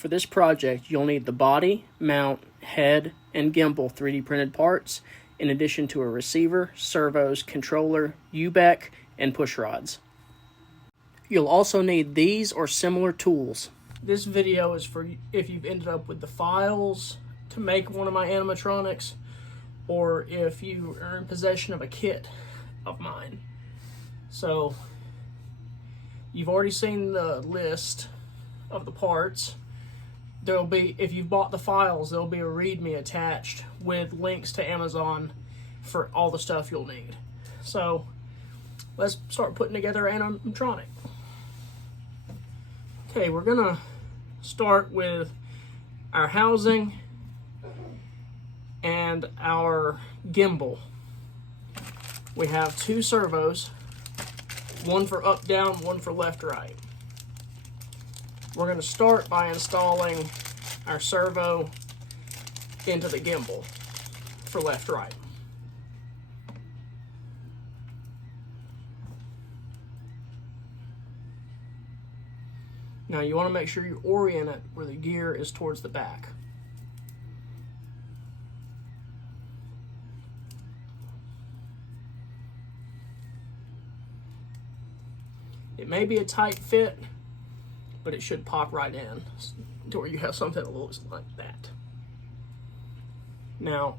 For this project, you'll need the body, mount, head, and gimbal 3D printed parts, in addition to a receiver, servos, controller, U-back, and push rods. You'll also need these or similar tools. This video is for if you've ended up with the files to make one of my animatronics, or if you are in possession of a kit of mine. So, you've already seen the list of the parts. There'll be, if you've bought the files, there'll be a README attached with links to Amazon for all the stuff you'll need. So, let's start putting together an animatronic. Okay, we're gonna start with our housing and our gimbal. We have two servos, one for up, down, one for left, right. We're going to start by installing our servo into the gimbal for left, right. Now you want to make sure you orient it where the gear is towards the back. It may be a tight fit, but it should pop right in to where you have something that looks like that. Now,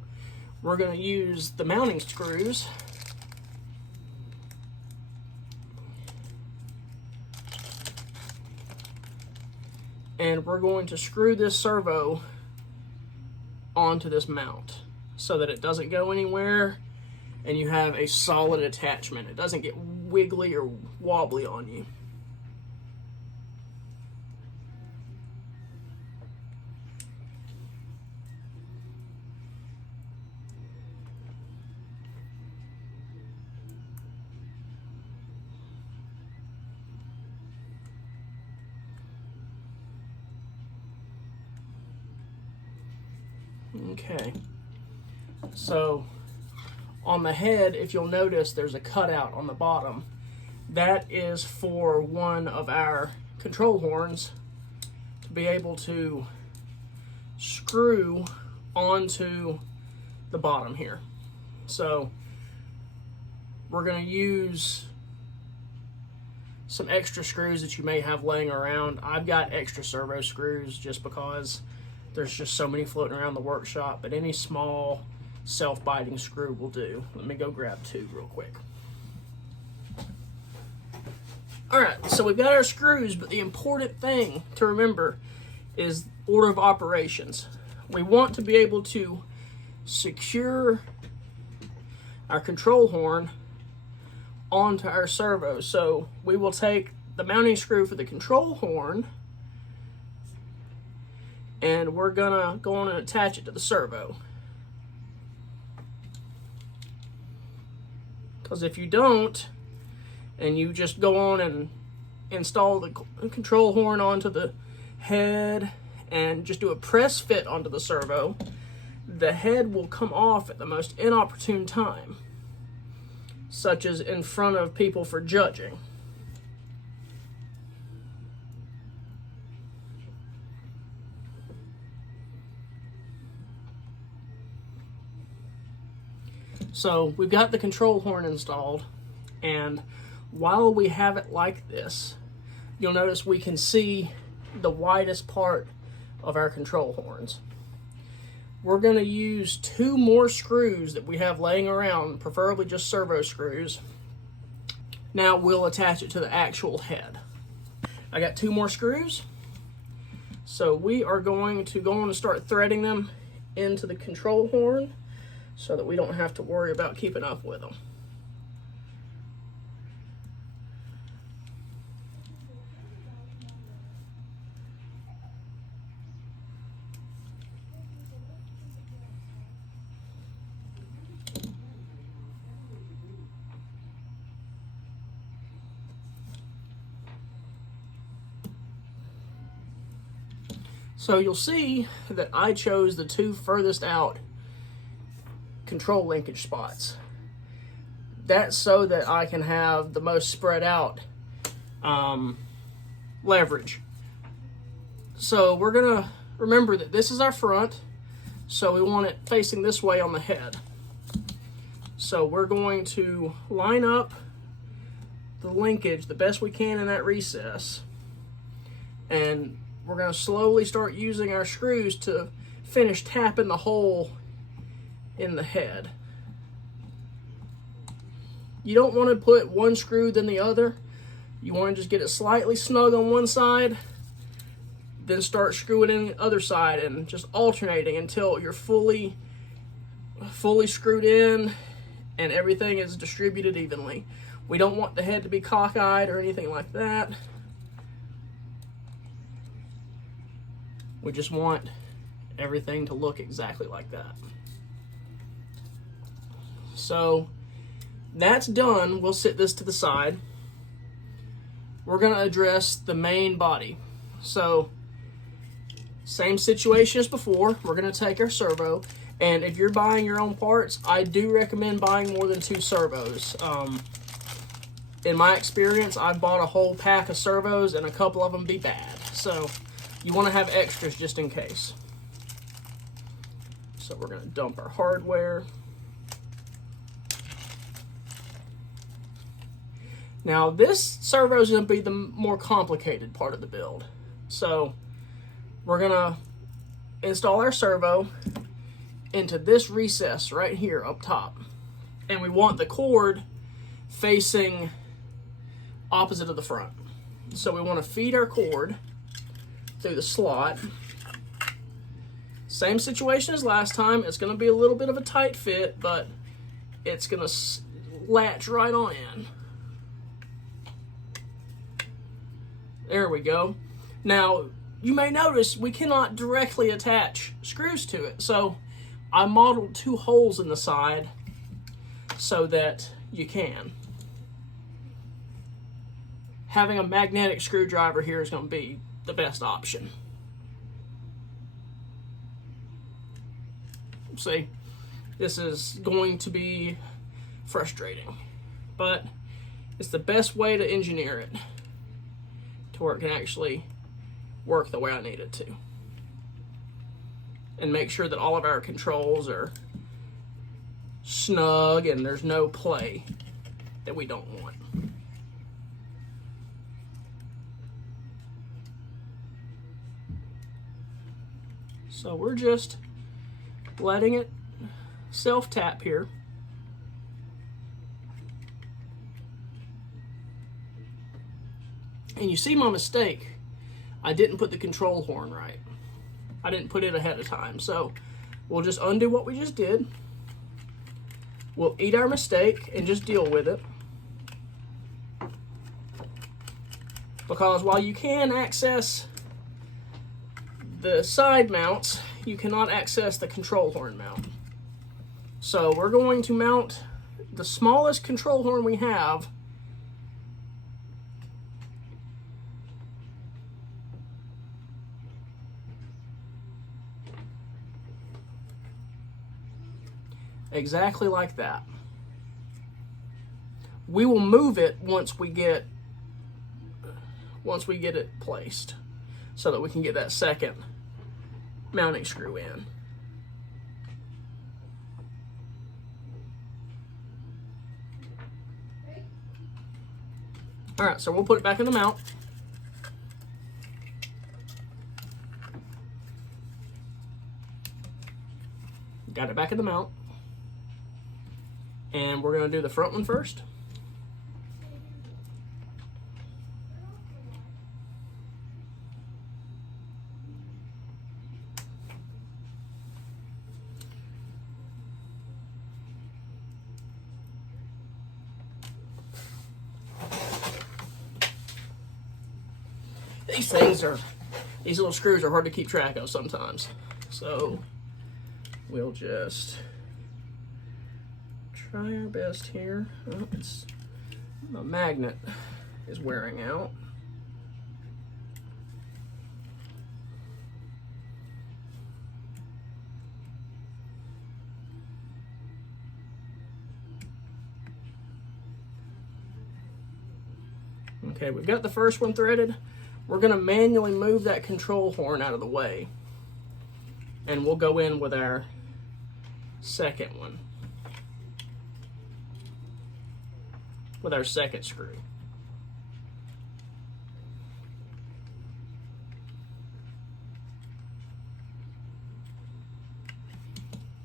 we're going to use the mounting screws and we're going to screw this servo onto this mount so that it doesn't go anywhere and you have a solid attachment. It doesn't get wiggly or wobbly on you. Okay, so on the head, if you'll notice, there's a cutout on the bottom. That is for one of our control horns to be able to screw onto the bottom here. So we're going to use some extra screws that you may have laying around. I've got extra servo screws just because there's just so many floating around the workshop, but any small self-biting screw will do. Let me go grab two real quick. Alright, so we've got our screws, but the important thing to remember is order of operations. We want to be able to secure our control horn onto our servo. So we will take the mounting screw for the control horn and we're gonna go on and attach it to the servo. Because if you don't, and you just go on and install the control horn onto the head and just do a press fit onto the servo, the head will come off at the most inopportune time, such as in front of people for judging. So we've got the control horn installed, and while we have it like this, you'll notice we can see the widest part of our control horns. We're going to use two more screws that we have laying around, preferably just servo screws. Now we'll attach it to the actual head. I got two more screws, so we are going to go on and start threading them into the control horn so that we don't have to worry about keeping up with them. So you'll see that I chose the two furthest out control linkage spots. That's so that I can have the most spread out leverage. So we're gonna remember that this is our front, so we want it facing this way on the head. So we're going to line up the linkage the best we can in that recess, and we're going to slowly start using our screws to finish tapping the hole in the head. You don't want to put one screw then the other. You want to just get it slightly snug on one side, then start screwing in the other side and just alternating until you're fully screwed in and everything is distributed evenly. We don't want the head to be cockeyed or anything like that. We just want everything to look exactly like that. So that's done. We'll sit this to the side. We're going to address the main body. So same situation as before. We're going to take our servo, and if you're buying your own parts, I do recommend buying more than 2 servos. In my experience, I've bought a whole pack of servos and a couple of them be bad. So you want to have extras just in case. So we're going to dump our hardware. Now this servo is going to be the more complicated part of the build. So we're going to install our servo into this recess right here up top. And we want the cord facing opposite of the front. So we want to feed our cord through the slot. Same situation as last time. It's going to be a little bit of a tight fit, but it's going to latch right on in. There we go. Now, you may notice we cannot directly attach screws to it, so I modeled 2 holes in the side so that you can. Having a magnetic screwdriver here is going to be the best option. See, this is going to be frustrating, but it's the best way to engineer it to where it can actually work the way I need it to. And make sure that all of our controls are snug and there's no play that we don't want. So we're just letting it self-tap here. And you see my mistake. I didn't put the control horn right. I didn't put it ahead of time. So we'll just undo what we just did. We'll eat our mistake and just deal with it. Because while you can access the side mounts, you cannot access the control horn mount. So we're going to mount the smallest control horn we have exactly like that. We will move it once we get it placed so that we can get that second mounting screw in. All right, so we'll put it back in the mount. Got it back in the mount. And we're going to do the front one first. These little screws are hard to keep track of sometimes. So we'll just try our best here. Oh, my magnet is wearing out. Okay, we've got the first one threaded. we're going to manually move that control horn out of the way. And we'll go in with our second one, with our second screw.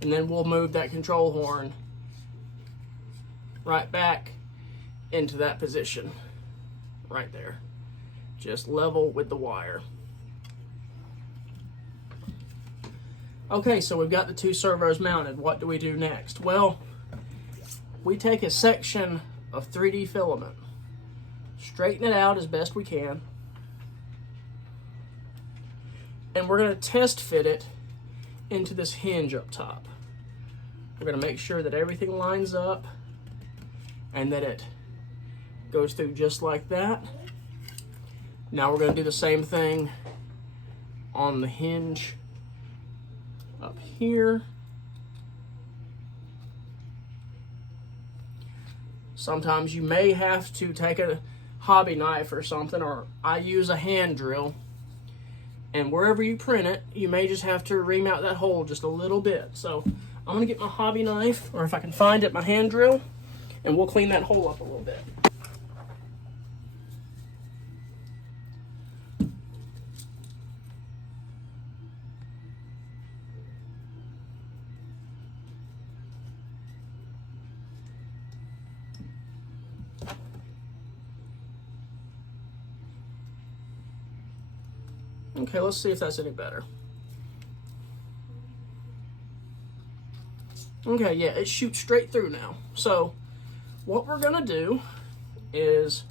And then we'll move that control horn right back into that position, right there. Just level with the wire. Okay, so we've got the two servos mounted. What do we do next? Well, we take a section of 3D filament, straighten it out as best we can, and we're going to test fit it into this hinge up top. We're going to make sure that everything lines up and that it goes through just like that. Now we're going to do the same thing on the hinge up here. Sometimes you may have to take a hobby knife or something, or I use a hand drill, and wherever you print it, you may just have to ream out that hole just a little bit. So I'm going to get my hobby knife, or if I can find it, my hand drill, and we'll clean that hole up a little bit. Okay, let's see if that's any better. Okay, yeah, it shoots straight through now. So what we're gonna do is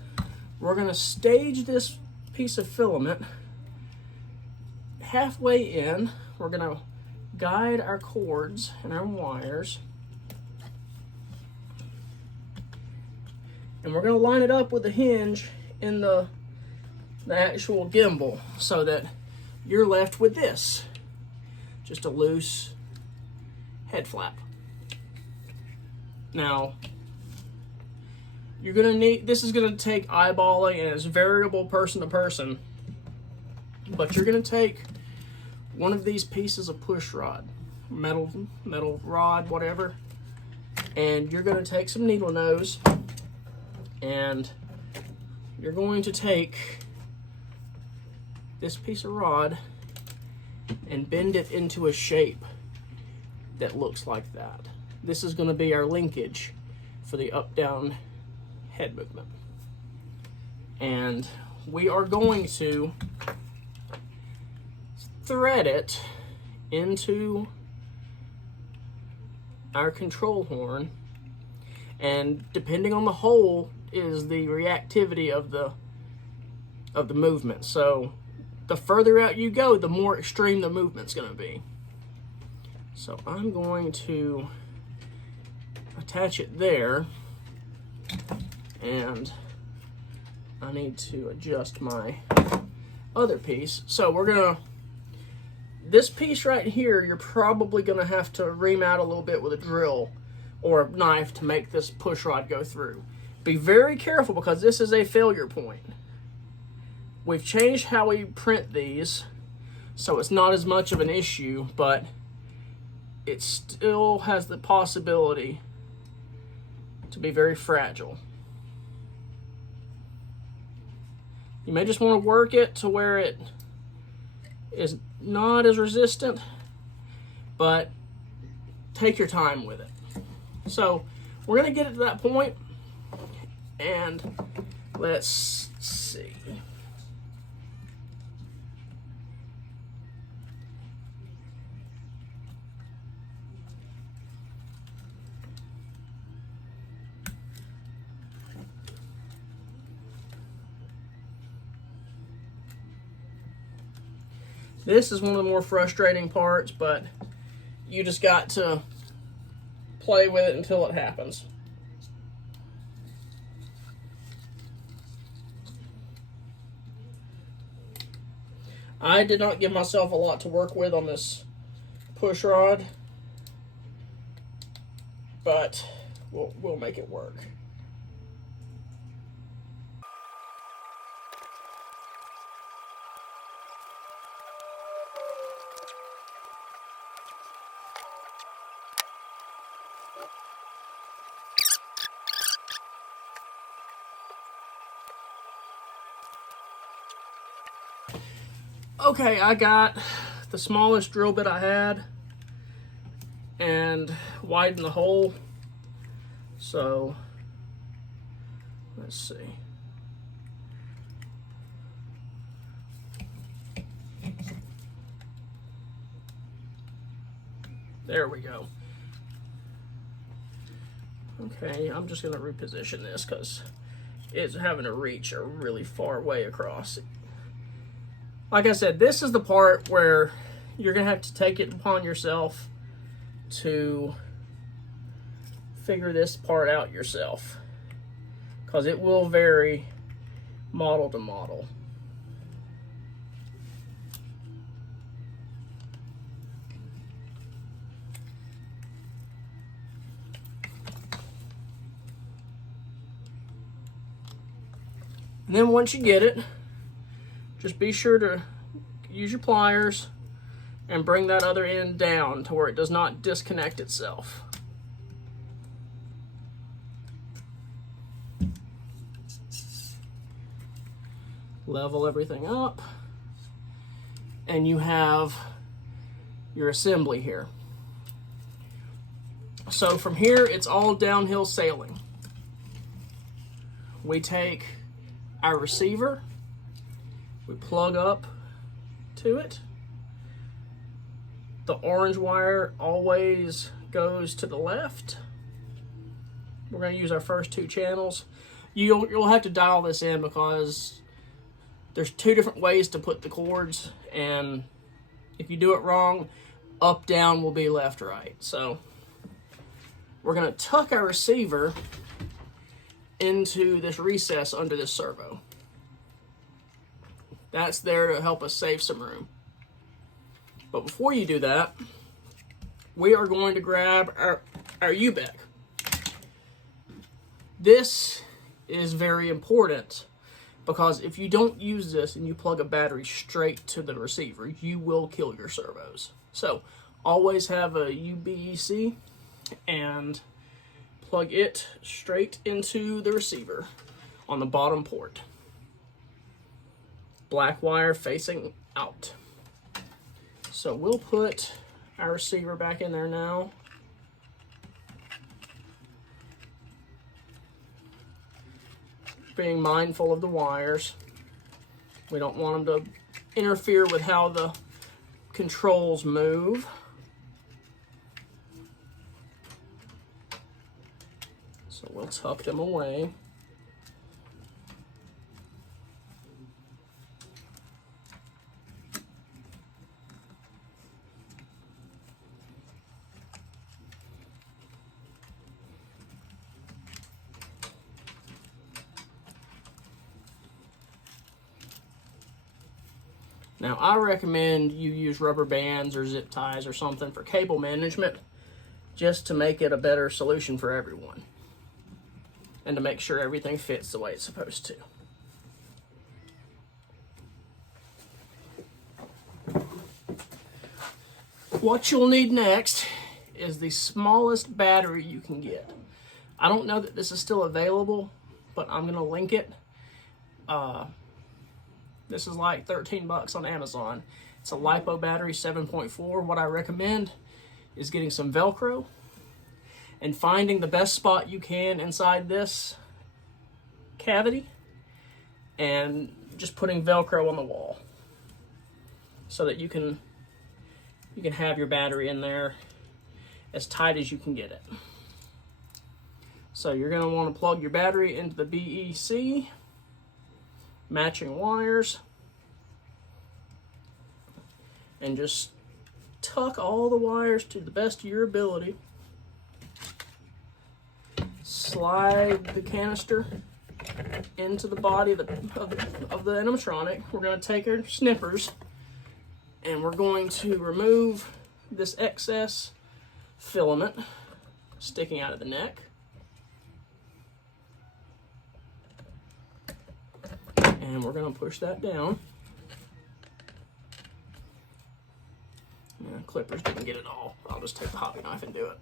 we're gonna stage this piece of filament halfway in. We're gonna guide our cords and our wires, and we're gonna line it up with the hinge in the actual gimbal so that you're left with this, just a loose head flap. Now, you're gonna need, this is gonna take eyeballing, and it's variable person to person, but you're gonna take one of these pieces of push rod, metal rod, whatever, and you're gonna take some needle nose, and you're going to take this piece of rod and bend it into a shape that looks like that. This is going to be our linkage for the up-down head movement. And we are going to thread it into our control horn, and depending on the hole is the reactivity of the movement. So the further out you go, the more extreme the movement's going to be. So I'm going to attach it there, and I need to adjust my other piece. So we're gonna, this piece right here, you're probably gonna have to ream out a little bit with a drill or a knife to make this push rod go through. Be very careful because this is a failure point. We've changed how we print these, so it's not as much of an issue, but it still has the possibility to be very fragile. You may just want to work it to where it is not as resistant, but take your time with it. So we're going to get it to that point, and let's see. This is one of the more frustrating parts, but you just got to play with it until it happens. I did not give myself a lot to work with on this push rod, but we'll make it work. Okay, I got the smallest drill bit I had and widened the hole. So let's see. There we go. Okay, I'm just gonna reposition this because it's having to reach a really far way across. Like I said, this is the part where you're gonna have to take it upon yourself to figure this part out yourself, because it will vary model to model. And then once you get it, just be sure to use your pliers and bring that other end down to where it does not disconnect itself. Level everything up, and you have your assembly here. So from here, it's all downhill sailing. We take our receiver, we plug up to it. The orange wire always goes to the left. We're going to use our first two channels. You'll have to dial this in because there's two different ways to put the cords, and if you do it wrong, up, down will be left, right. So we're going to tuck our receiver into this recess under this servo. That's there to help us save some room. But before you do that, we are going to grab our UBEC. This is very important because if you don't use this and you plug a battery straight to the receiver, you will kill your servos. So always have a UBEC and plug it straight into the receiver on the bottom port. Black wire facing out. So we'll put our receiver back in there now. Being mindful of the wires. We don't want them to interfere with how the controls move. So we'll tuck them away. Now, I recommend you use rubber bands or zip ties or something for cable management, just to make it a better solution for everyone and to make sure everything fits the way it's supposed to. What you'll need next is the smallest battery you can get. I don't know that this is still available, but I'm going to link it. This is like 13 bucks on Amazon. It's a LiPo battery 7.4. What I recommend is getting some Velcro and finding the best spot you can inside this cavity and just putting Velcro on the wall so that you can have your battery in there as tight as you can get it. So you're going to want to plug your battery into the BEC, matching wires, and just tuck all the wires to the best of your ability. Slide the canister into the body of the animatronic. We're going to take our snippers and we're going to remove this excess filament sticking out of the neck. And we're going to push that down. Yeah, clippers didn't get it all. I'll just take the hobby knife and do it.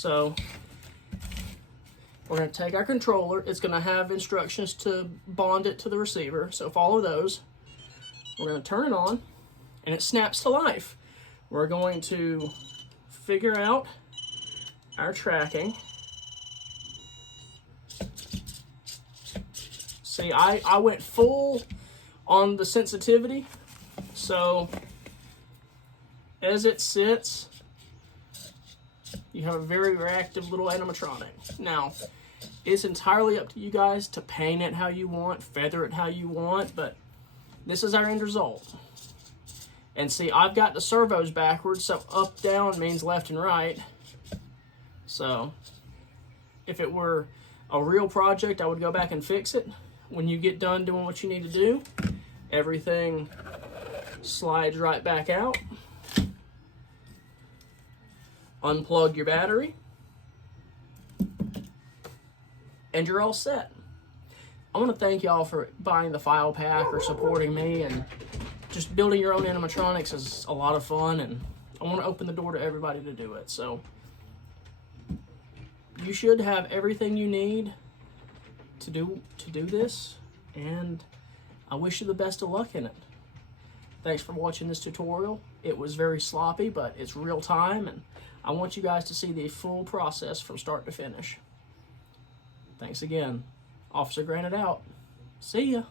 So we're going to take our controller. It's going to have instructions to bond it to the receiver, so follow those. We're going to turn it on, and it snaps to life. We're going to figure out our tracking. See, I went full on the sensitivity, so as it sits, you have a very reactive little animatronic. Now, it's entirely up to you guys to paint it how you want, feather it how you want, but this is our end result. And see, I've got the servos backwards, so up, down means left and right. So if it were a real project, I would go back and fix it. When you get done doing what you need to do, everything slides right back out. Unplug your battery, and you're all set. I want to thank y'all for buying the file pack or supporting me, and just building your own animatronics is a lot of fun, and I want to open the door to everybody to do it. So you should have everything you need to do this, and I wish you the best of luck in it. Thanks for watching this tutorial. It was very sloppy, but it's real time, and I want you guys to see the full process from start to finish. Thanks again. Officer Granted out. See ya.